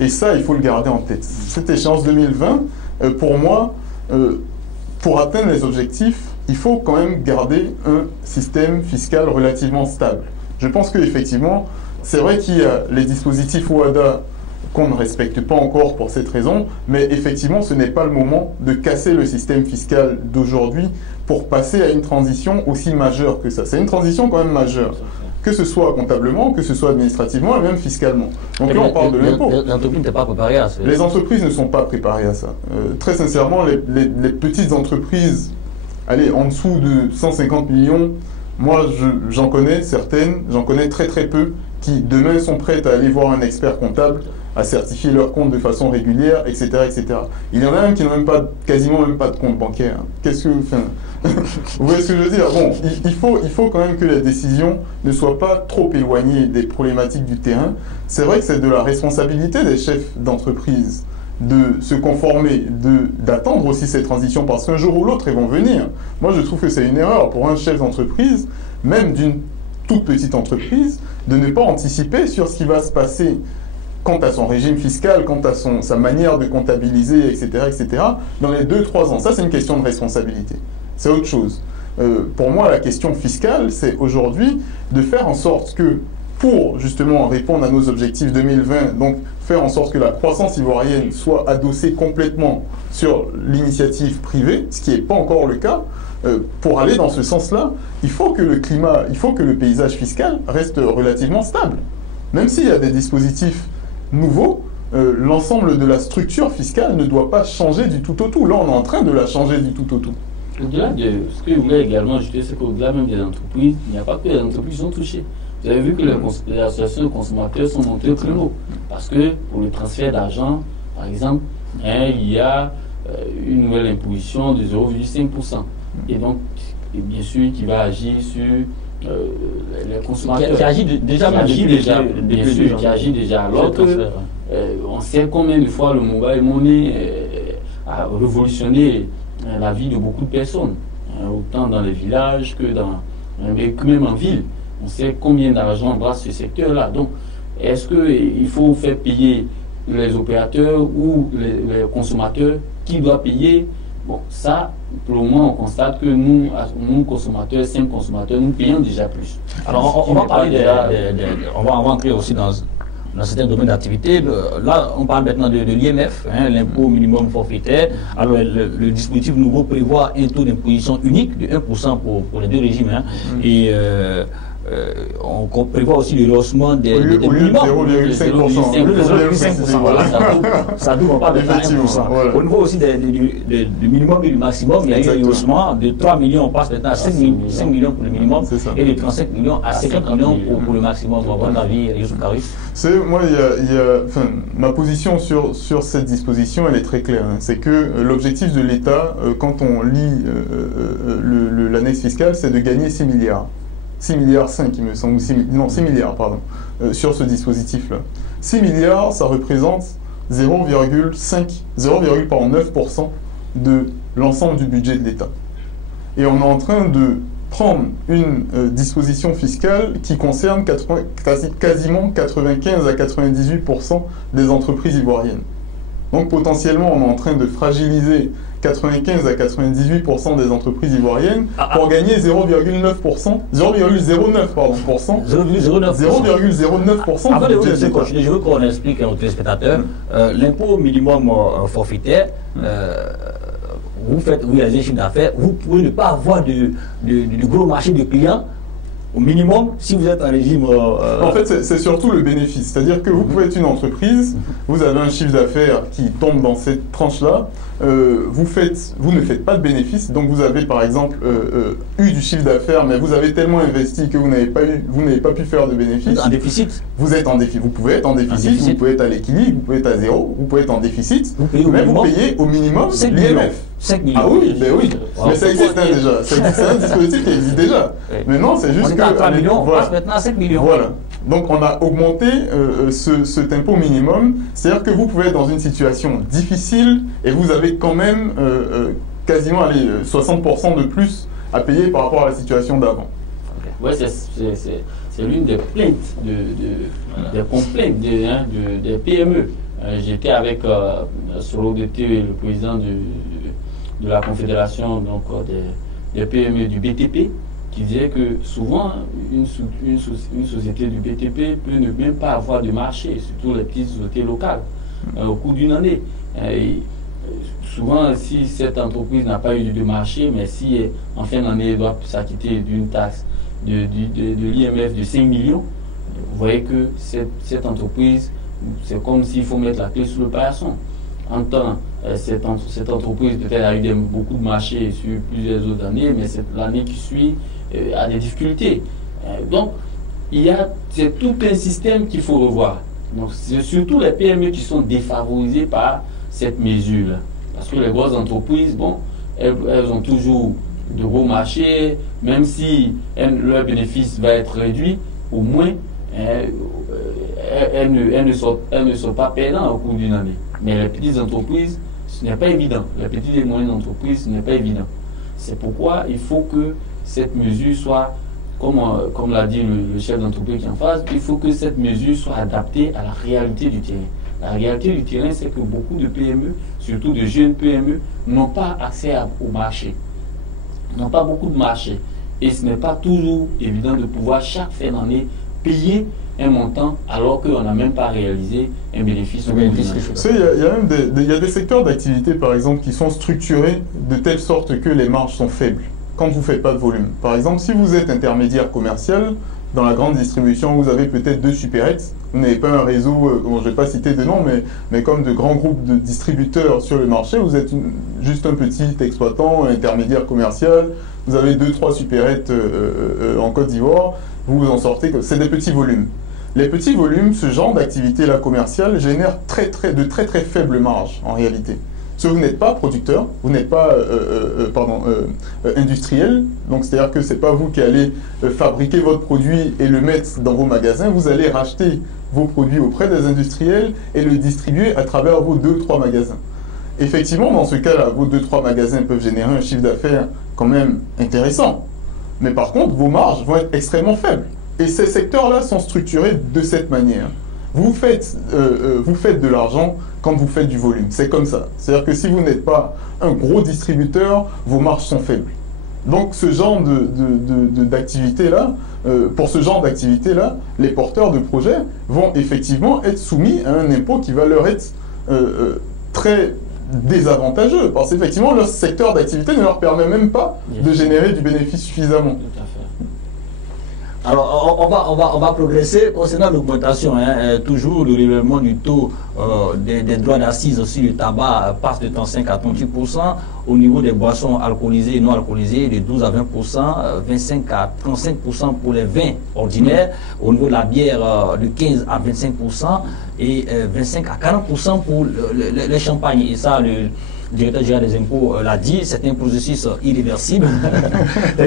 Et ça, il faut le garder en tête. Cette échéance 2020, pour moi, pour atteindre les objectifs, il faut quand même garder un système fiscal relativement stable. Je pense qu'effectivement, c'est vrai qu'il y a les dispositifs OHADA qu'on ne respecte pas encore pour cette raison, mais effectivement, ce n'est pas le moment de casser le système fiscal d'aujourd'hui pour passer à une transition aussi majeure que ça. C'est une transition quand même majeure. Que ce soit comptablement, que ce soit administrativement et même fiscalement. Donc là, on parle de l'impôt. Les entreprises n'étaient pas préparées à ça. Les entreprises ne sont pas préparées à ça. Très sincèrement, les petites entreprises, allez, en dessous de 150 millions, moi, j'en connais certaines, j'en connais très très peu, qui demain sont prêtes à aller voir un expert comptable, à certifier leur compte de façon régulière, etc. etc. Il y en a même qui n'ont quasiment même pas de compte bancaire. Qu'est-ce que... vous voyez ce que je veux dire? Bon, il faut quand même que les décisions ne soient pas trop éloignées des problématiques du terrain. C'est vrai que c'est de la responsabilité des chefs d'entreprise de se conformer, d'attendre aussi ces transitions, parce qu'un jour ou l'autre, elles vont venir. Moi, je trouve que c'est une erreur pour un chef d'entreprise, même d'une toute petite entreprise, de ne pas anticiper sur ce qui va se passer quant à son régime fiscal, quant à sa manière de comptabiliser, etc., dans les 2-3 ans. Ça, c'est une question de responsabilité. C'est autre chose. Pour moi, la question fiscale, c'est aujourd'hui de faire en sorte que pour justement répondre à nos objectifs 2020, donc faire en sorte que la croissance ivoirienne soit adossée complètement sur l'initiative privée, ce qui n'est pas encore le cas. Pour aller dans ce sens-là, il faut que le climat, il faut que le paysage fiscal reste relativement stable. Même s'il y a des dispositifs nouveaux, l'ensemble de la structure fiscale ne doit pas changer du tout au tout. Là, on est en train de la changer du tout au tout. Au-delà de ce que je voulais également ajouter, c'est qu'au-delà même des entreprises, il n'y a pas que les entreprises qui sont touchées. Vous avez vu que les associations de consommateurs sont montées au créneau. Parce que pour le transfert d'argent, par exemple, il y a une nouvelle imposition de 0,5%. Et donc, bien sûr, qui va agir sur les consommateurs. Qui agit déjà, qui agit déjà. Alors que on sait combien de fois le mobile money a révolutionné la vie de beaucoup de personnes, autant dans les villages que même en ville. On sait combien d'argent brasse ce secteur-là. Donc, est-ce qu'il faut faire payer les opérateurs ou les consommateurs? Qui doit payer? Bon, ça, pour le moment, on constate que nous consommateurs, simples consommateurs, nous payons déjà plus. Alors, on va parler on va entrer aussi dans certains domaines d'activité. Là, on parle maintenant de l'IMF, l'impôt minimum forfaitaire. Alors, le dispositif nouveau prévoit un taux d'imposition unique de 1% pour les deux régimes. Et on prévoit aussi le rehaussement des minimums. 0,5%. Voilà, ça double, on parle de 1%. Voilà. Au niveau aussi du minimum et du maximum, il y a eu un rehaussement de 3 millions, on passe maintenant à 5 millions pour le minimum et de 35 millions à 50 millions pour le maximum. On va voir l'avis, Youssouf Karoui. Moi, ma position sur cette disposition, elle est très claire. C'est que l'objectif de l'État, quand on lit l'annexe fiscale, c'est de gagner 6 milliards. 6 milliards 5, il me semble, 6 milliards, pardon, sur ce dispositif-là. 6 milliards, ça représente 0,9% de l'ensemble du budget de l'État. Et on est en train de prendre une disposition fiscale qui concerne quasiment 95 à 98% des entreprises ivoiriennes. Donc potentiellement, on est en train de fragiliser 95 à 98% des entreprises ivoiriennes pour gagner 0,09%, 0,09%. 0,09% Avant de continuer, je veux qu'on explique aux téléspectateurs l'impôt minimum forfaitaire. Vous réalisez un chiffre d'affaires, vous pouvez ne pas avoir de gros marché de clients. Au minimum, si vous êtes en régime... En fait, c'est surtout le bénéfice. C'est-à-dire que vous pouvez être une entreprise, vous avez un chiffre d'affaires qui tombe dans cette tranche-là, vous ne faites pas de bénéfice, donc vous avez par exemple eu du chiffre d'affaires, mais vous avez tellement investi que vous n'avez pas pu faire de bénéfice. En déficit. Vous êtes en déficit. Vous pouvez être en déficit, vous pouvez être à l'équilibre, vous pouvez être à zéro, vous pouvez être en déficit, mais vous payez au minimum l'IMF. 5 millions. Ah oui, ben oui. Mais ça existe déjà. C'est un dispositif qui existe déjà. Mais non, c'est juste que... On est à 3 millions, on passe maintenant à 5 millions. Voilà. Donc on a augmenté cet impôt minimum. C'est-à-dire que vous pouvez être dans une situation difficile et vous avez quand même quasiment 60% de plus à payer par rapport à la situation d'avant. Oui, c'est l'une des plaintes, des complaintes des PME. J'étais avec Soro Dete, le président de la Confédération des PME du BTP, qui disait que souvent une société du BTP peut ne même pas avoir de marché, surtout les petites sociétés locales, au cours d'une année. Et souvent, si cette entreprise n'a pas eu de marché, mais si en fin d'année elle doit s'acquitter d'une taxe de l'IMF de 5 millions, vous voyez que cette entreprise, c'est comme s'il faut mettre la clé sous le paillasson. En temps, cette entreprise peut-être a eu beaucoup de marchés sur plusieurs autres années, mais l'année qui suit a des difficultés. Donc, c'est tout un système qu'il faut revoir. Donc, c'est surtout les PME qui sont défavorisées par cette mesure-là. Parce que les grosses entreprises, bon, elles ont toujours de gros marchés, même si leur bénéfice va être réduit, au moins, elles ne sont pas perdantes au cours d'une année. Mais les petites entreprises, ce n'est pas évident. Les petites et moyennes entreprises, ce n'est pas évident. C'est pourquoi il faut que cette mesure soit, comme l'a dit le chef d'entreprise qui est en face, il faut que cette mesure soit adaptée à la réalité du terrain. La réalité du terrain, c'est que beaucoup de PME, surtout de jeunes PME, n'ont pas accès au marché. N'ont pas beaucoup de marché. Et ce n'est pas toujours évident de pouvoir chaque fin d'année payer un montant alors qu'on n'a même pas réalisé un bénéfice. Il y a même des secteurs d'activité, par exemple, qui sont structurés de telle sorte que les marges sont faibles quand vous ne faites pas de volume. Par exemple, si vous êtes intermédiaire commercial, dans la grande distribution, vous avez peut-être 2 supérettes. Vous n'avez pas un réseau, je ne vais pas citer de nom, mais comme de grands groupes de distributeurs sur le marché, vous êtes juste un petit exploitant, intermédiaire commercial, vous avez 2-3 supérettes en Côte d'Ivoire, vous vous en sortez, c'est des petits volumes. Les petits volumes, ce genre d'activité-là commerciale génère de très très faibles marges en réalité. Si vous n'êtes pas producteur, vous n'êtes pas industriel, donc c'est-à-dire que ce n'est pas vous qui allez fabriquer votre produit et le mettre dans vos magasins, vous allez racheter vos produits auprès des industriels et le distribuer à travers vos 2-3 magasins. Effectivement, dans ce cas-là, vos 2-3 magasins peuvent générer un chiffre d'affaires quand même intéressant. Mais par contre, vos marges vont être extrêmement faibles. Et ces secteurs-là sont structurés de cette manière. Vous faites de l'argent quand vous faites du volume. C'est comme ça. C'est-à-dire que si vous n'êtes pas un gros distributeur, vos marges sont faibles. Donc ce genre d'activité-là, pour ce genre d'activité-là, les porteurs de projets vont effectivement être soumis à un impôt qui va leur être très désavantageux. Parce qu'effectivement, leur secteur d'activité ne leur permet même pas de générer du bénéfice suffisamment. Tout à fait. Alors, on va progresser concernant l'augmentation. Toujours le relèvement du taux des droits d'assises sur le tabac passe de 35 à 38%. Au niveau des boissons alcoolisées et non alcoolisées, de 12 à 20%, 25 à 35% pour les vins ordinaires. Au niveau de la bière, de 15 à 25% et 25 à 40% pour les champagnes. Et ça, le directeur général des impôts l'a dit, c'est un processus irréversible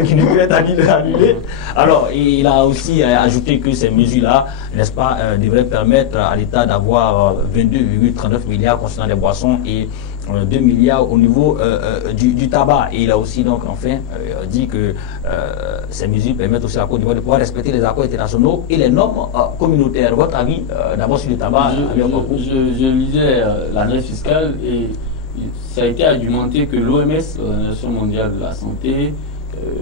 qui ne peut être annulé. Alors, il a aussi ajouté que ces mesures-là, n'est-ce pas, devraient permettre à l'État d'avoir 22,39 milliards concernant les boissons et 2 milliards au niveau du tabac. Et il a aussi donc enfin dit que ces mesures permettent aussi à la Côte d'Ivoire de pouvoir respecter les accords internationaux et les normes communautaires. Votre avis d'abord sur le tabac? Je lisais l'année fiscale et ça a été argumenté que l'OMS, l'Organisation mondiale de la santé,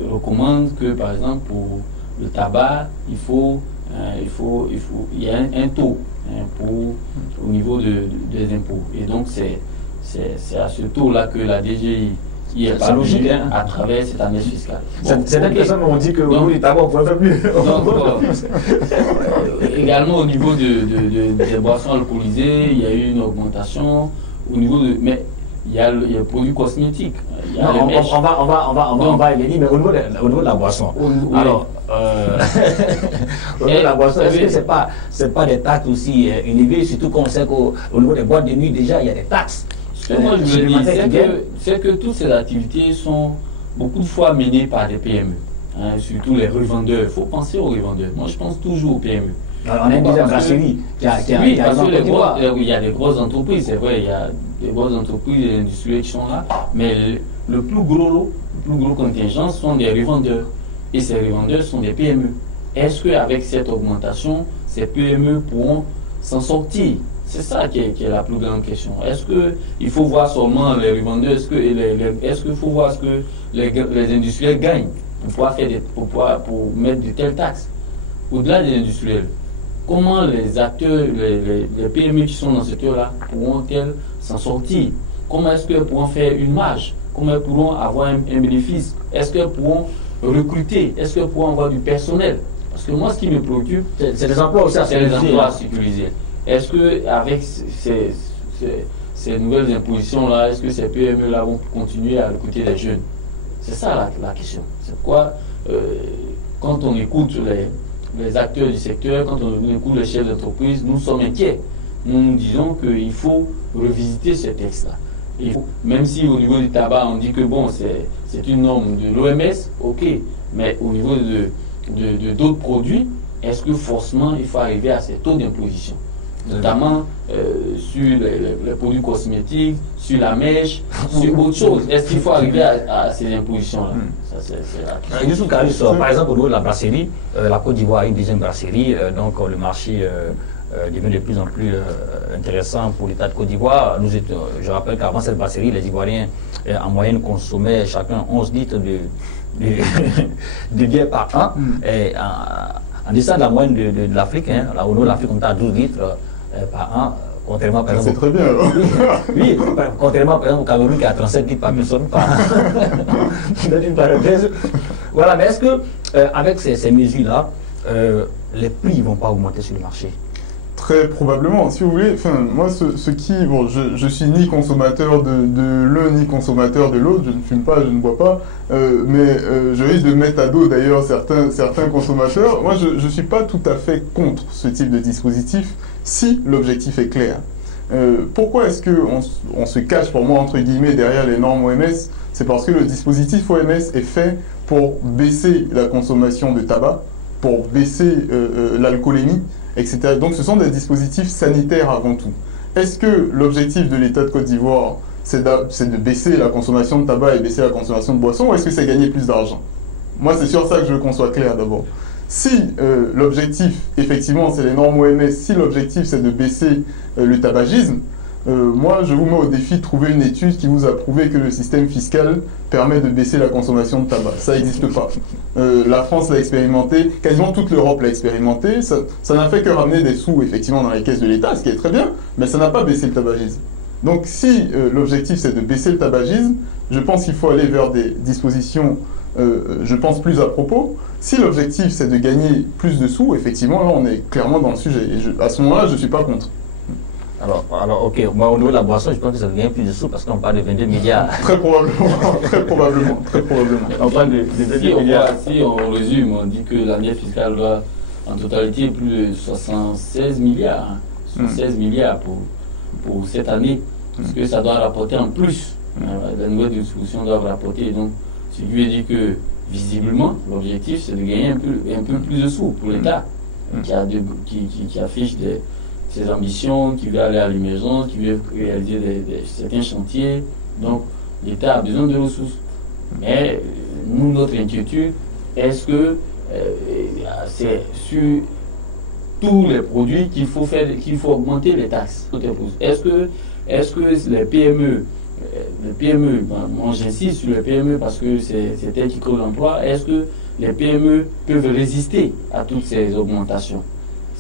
recommande que, par exemple, pour le tabac, il y a un taux au niveau des impôts. Et donc, c'est à ce taux-là que la DGI est parvenue à travers cette année fiscale. Certaines personnes m'ont dit que au niveau du tabac, on pourrait faire plus. Également, au niveau des boissons alcoolisées, il y a eu une augmentation. Au niveau de... Mais il y a les produits cosmétiques. On va y venir, mais au niveau de la boisson. Alors, au niveau de la boisson, est-ce que ce n'est pas des taxes aussi élevées, surtout qu'on sait qu'au niveau des boîtes de nuit, déjà, il y a des taxes. Ce que moi je veux dire, c'est que toutes ces activités sont beaucoup de fois menées par des PME, surtout les revendeurs. Il faut penser aux revendeurs. Moi, je pense toujours aux PME. Alors, on a une deuxième brasserie qui a il y a des grosses entreprises, c'est vrai, il y a des grosses entreprises et industrielles qui sont là, mais le plus gros contingent sont des revendeurs. Et ces revendeurs sont des PME. Est-ce qu'avec cette augmentation, ces PME pourront s'en sortir? C'est ça qui est la plus grande question. Est-ce qu'il faut voir seulement les revendeurs? Est-ce qu'il faut voir ce que les industriels gagnent pour mettre de telles taxes? Au-delà des industriels, comment les acteurs, les PME qui sont dans ce secteur-là pourront-elles s'en sortir? Comment est-ce qu'elles pourront faire une marge? Comment elles pourront avoir un bénéfice? Est-ce qu'elles pourront recruter? Est-ce qu'elles pourront avoir du personnel? Parce que moi, ce qui me préoccupe, c'est les emplois aussi à sécuriser. C'est les emplois à sécuriser. Est-ce qu'avec ces nouvelles impositions-là, est-ce que ces PME-là vont continuer à recruter des jeunes? C'est ça la question. C'est pourquoi, quand on écoute les acteurs du secteur, quand on écoute les chefs d'entreprise, nous sommes inquiets. Nous disons qu'il faut revisiter ce texte-là. Même si au niveau du tabac, on dit que bon, c'est une norme de l'OMS, ok, mais au niveau de d'autres produits, est-ce que forcément il faut arriver à ces taux d'imposition? Notamment sur les produits cosmétiques, sur la mèche, sur autre chose. Est-ce qu'il faut arriver à ces impositions-là? Youssou Karis, par exemple, au niveau de la brasserie, la Côte d'Ivoire a une deuxième brasserie, donc le marché devient de plus en plus intéressant pour l'État de Côte d'Ivoire. Je rappelle qu'avant cette brasserie, les Ivoiriens en moyenne consommaient chacun 11 litres de bière par an. Et en deçà de la moyenne de l'Afrique. Hein. Là, au nord de l'Afrique, on est à 12 litres par an. Contrairement, par exemple, c'est très bien alors. Oui, contrairement par exemple au Cameroun qui a 37 litres par personne par une parenthèse. Voilà, mais est-ce que avec ces mesures-là, les prix ne vont pas augmenter sur le marché? Très probablement, si vous voulez, enfin, moi ce qui, bon, je suis ni consommateur de l'un ni consommateur de l'autre, je ne fume pas, je ne bois pas, mais je risque de mettre à dos d'ailleurs certains consommateurs. Moi je ne suis pas tout à fait contre ce type de dispositif si l'objectif est clair. Pourquoi est-ce qu'on se cache, pour moi, entre guillemets, derrière les normes OMS? C'est parce que le dispositif OMS est fait pour baisser la consommation de tabac, pour baisser l'alcoolémie, etc. Donc ce sont des dispositifs sanitaires avant tout. Est-ce que l'objectif de l'État de Côte d'Ivoire, c'est de baisser la consommation de tabac et baisser la consommation de boissons, ou est-ce que c'est gagner plus d'argent? Moi, c'est sur ça que je veux qu'on soit clair d'abord. Si l'objectif, effectivement, c'est les normes OMS, si l'objectif c'est de baisser le tabagisme, moi je vous mets au défi de trouver une étude qui vous a prouvé que le système fiscal permet de baisser la consommation de tabac. Ça n'existe pas. La France l'a expérimenté, quasiment toute l'Europe l'a expérimenté, ça n'a fait que ramener des sous effectivement dans les caisses de l'État, ce qui est très bien, mais ça n'a pas baissé le tabagisme. Donc si l'objectif c'est de baisser le tabagisme, je pense qu'il faut aller vers des dispositions, je pense, plus à propos. Si l'objectif c'est de gagner plus de sous, effectivement là on est clairement dans le sujet. Et à ce moment-là, je ne suis pas contre. Alors, ok, moi au niveau de la boisson, je pense que ça devient plus de sous parce qu'on parle de 22 milliards. Très probablement, très probablement, très probablement. On parle de 22 milliards. Si on résume, on dit que l'assiette fiscale doit en totalité plus de 76 milliards. 76 milliards pour cette année, parce que ça doit rapporter en plus. La nouvelle disposition doit rapporter. Donc, ce qui veut dire que visiblement, l'objectif c'est de gagner un peu plus de sous pour l'État qui affiche ses ambitions, qui veut aller à l'émergence, qui veut réaliser certains chantiers. Donc, l'État a besoin de ressources. Mais nous, notre inquiétude, est-ce que c'est sur tous les produits qu'il faut augmenter les taxes? Est-ce que les PME, moi j'insiste sur les PME parce que c'est elles qui créent l'emploi, est-ce que les PME peuvent résister à toutes ces augmentations?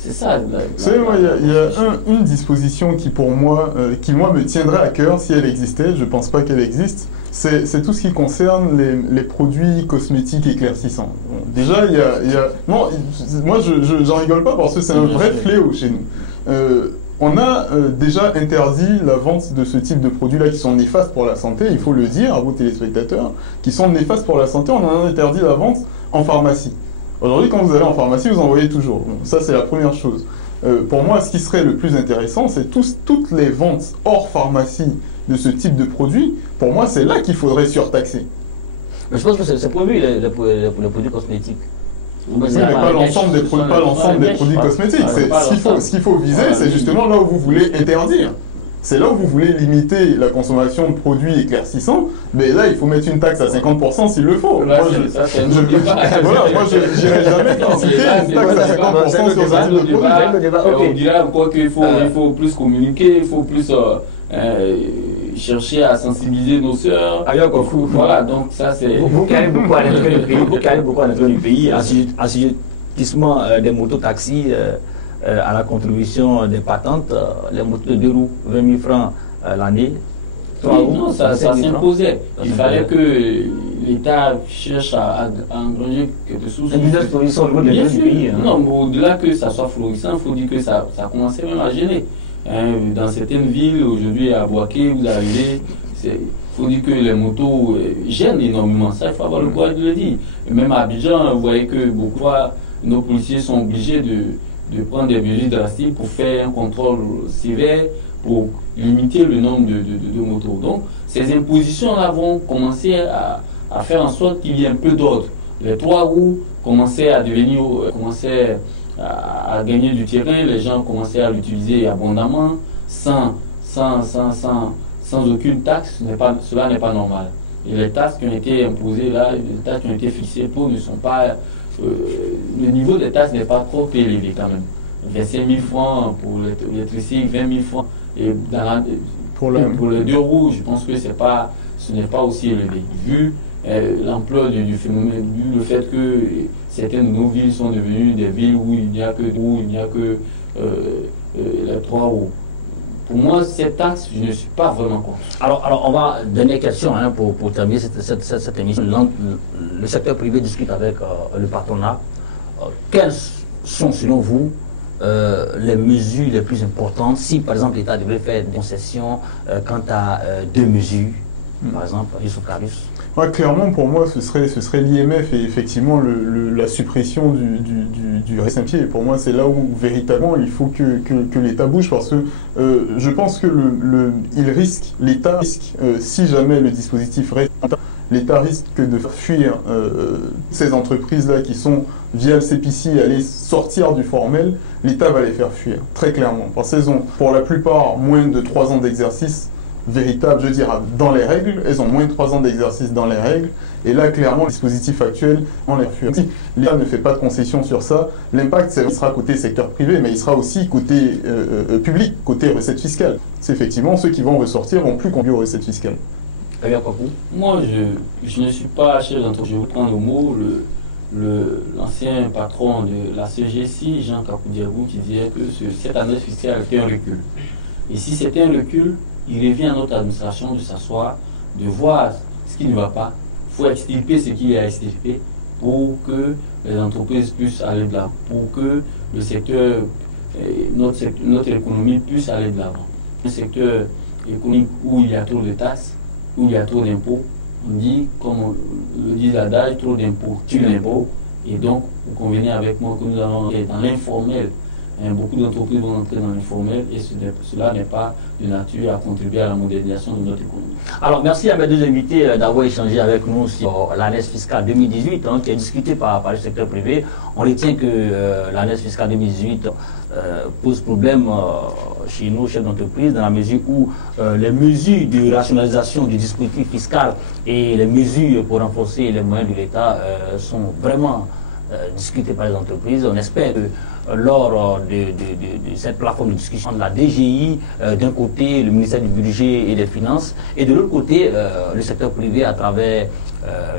C'est ça. Vous savez, il y a une disposition qui, pour moi, me tiendrait à cœur si elle existait. Je ne pense pas qu'elle existe. C'est tout ce qui concerne les produits cosmétiques éclaircissants. Bon, déjà, non, moi, j'en rigole pas parce que c'est un vrai fléau chez nous. On a déjà interdit la vente de ce type de produits-là qui sont néfastes pour la santé, il faut le dire à vos téléspectateurs, qui sont néfastes pour la santé. On en a interdit la vente en pharmacie. Aujourd'hui, quand vous allez en pharmacie, vous en voyez toujours. Bon, ça, c'est la première chose. Pour moi, ce qui serait le plus intéressant, c'est toutes les ventes hors pharmacie de ce type de produits. Pour moi, c'est là qu'il faudrait surtaxer. Mais je pense que c'est prévu les produits cosmétiques. Oui, mais pas l'ensemble des produits cosmétiques. Ce qu'il faut viser, c'est justement là où vous voulez interdire. C'est là où vous voulez limiter la consommation de produits éclaircissants, mais là, il faut mettre une taxe à 50% s'il le faut. Moi, je n'irai jamais critiquer une taxe à 50% sur ce type de produit. On dirait encore qu'il faut plus communiquer, il faut plus chercher à sensibiliser nos sœurs. Voilà, donc ça c'est... Vous qui allez beaucoup à l'intérieur du pays, assujettissement des mototaxis, à la contribution des patentes, les motos de 2 roues, 20 000 francs l'année. Oui, non, ça s'imposait. Il fallait que l'État cherche à engranger quelque chose. Bien sûr. Non, mais au-delà que ça soit florissant, il faut dire que ça commençait même à gêner. Dans certaines villes, aujourd'hui à Boaké, vous arrivez, il faut dire que les motos gênent énormément. Ça, il faut avoir le courage de le dire. Et même à Abidjan, vous voyez que beaucoup de nos policiers sont obligés de prendre des mesures drastiques pour faire un contrôle sévère, pour limiter le nombre de motos. Donc, ces impositions-là vont commencer à faire en sorte qu'il y ait un peu d'ordre. Les 3 roues commençaient à gagner du terrain, les gens commençaient à l'utiliser abondamment, sans aucune taxe. Cela n'est pas normal. Et les taxes qui ont été imposées là, les taxes qui ont été fixées pour ne sont pas... le niveau des taxes n'est pas trop élevé quand même. 25 000 francs pour les tricycles, 20 000 francs. Et pour les 2 roues, je pense que c'est pas ce n'est pas aussi élevé. Vu l'ampleur du phénomène, vu le fait que certaines de nos villes sont devenues des villes où il n'y a que les 3 roues. Pour moi, cette taxe, je ne suis pas vraiment contre. Alors on va, dernière question hein, pour terminer cette émission. Le secteur privé discute avec le patronat. Quelles sont, selon vous, les mesures les plus importantes si, par exemple, l'État devait faire des concessions quant à 2 mesures, par exemple, Youssouf Karis? Ouais, clairement, pour moi, ce serait l'IMF et effectivement la suppression du RSMP. Pour moi, c'est là où véritablement il faut que l'État bouge parce que je pense que l'État risque, si jamais le dispositif reste, l'État risque de faire fuir ces entreprises-là qui sont, via le CPC, aller sortir du formel. L'État va les faire fuir, très clairement. Parce qu'elles ont, pour la plupart, moins de 3 ans d'exercice véritable, je dirais, dans les règles. Elles ont moins de 3 ans d'exercice dans les règles. Et là, clairement, le dispositif actuel, on les fuit. Si l'État ne fait pas de concession sur ça, l'impact sera côté secteur privé, mais il sera aussi côté public, côté recettes fiscales. C'est effectivement ceux qui vont ressortir vont plus conduire aux recettes fiscales. Moi, je ne suis pas chef d'entreprise. Je vais prendre le mot, l'ancien patron de la CGC, Jean Kakoudiabou, qui disait que cette année fiscale était un recul. Et si c'était un recul, il revient à notre administration de s'asseoir, de voir ce qui ne va pas. Il faut extirper ce qui est à extirper pour que les entreprises puissent aller de l'avant, pour que le secteur, notre économie puisse aller de l'avant. Un secteur économique où il y a trop de taxes, où il y a trop d'impôts, on dit, comme le dit l'adage, trop d'impôts tue l'impôt. Et donc, vous convenez avec moi que nous allons aller dans l'informel. Beaucoup d'entreprises vont entrer dans l'informel et cela n'est pas de nature à contribuer à la modernisation de notre économie. Alors, merci à mes 2 invités d'avoir échangé avec nous sur l'année fiscale 2018 hein, qui est discutée par le secteur privé. On retient que l'année fiscale 2018 pose problème chez nous, chefs d'entreprise, dans la mesure où les mesures de rationalisation du dispositif fiscal et les mesures pour renforcer les moyens de l'État sont vraiment discutées par les entreprises. On espère que lors de cette plateforme de discussion de la DGI, d'un côté le ministère du Budget et des Finances, et de l'autre côté le secteur privé à travers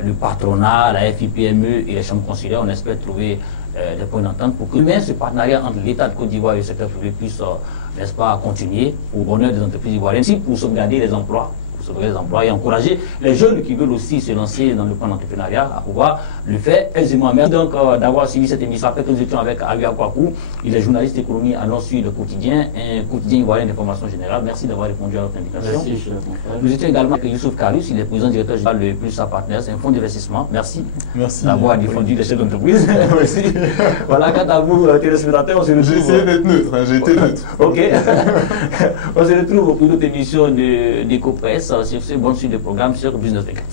le patronat, la FIPME et les chambres consulaires, on espère trouver des points d'entente pour que ce partenariat entre l'État de Côte d'Ivoire et le secteur privé puisse, n'est-ce pas, continuer au bonheur des entreprises ivoiriennes, ainsi pour sauvegarder les emplois. Et encourager les jeunes qui veulent aussi se lancer dans le plan d'entrepreneuriat à pouvoir le faire aisément. Merci donc d'avoir suivi cette émission. Après que nous étions avec Alia Kwaku, il est journaliste économie à Nord Sud, le quotidien, un quotidien ivoirien d'information générale. Merci d'avoir répondu à notre invitation. Merci, nous étions également avec Youssouf Karis, il est président directeur général de Plus sa partenaire, c'est un fonds d'investissement. Merci d'avoir défendu les chefs d'entreprise. Voilà, quant à vous, téléspectateurs, on se retrouve. J'ai essayé d'être neutre, j'ai été neutre. Ok. On se retrouve pour d'autres émissions d'EcoPresse. Sur ce, bonne suite de programme sur Business 24.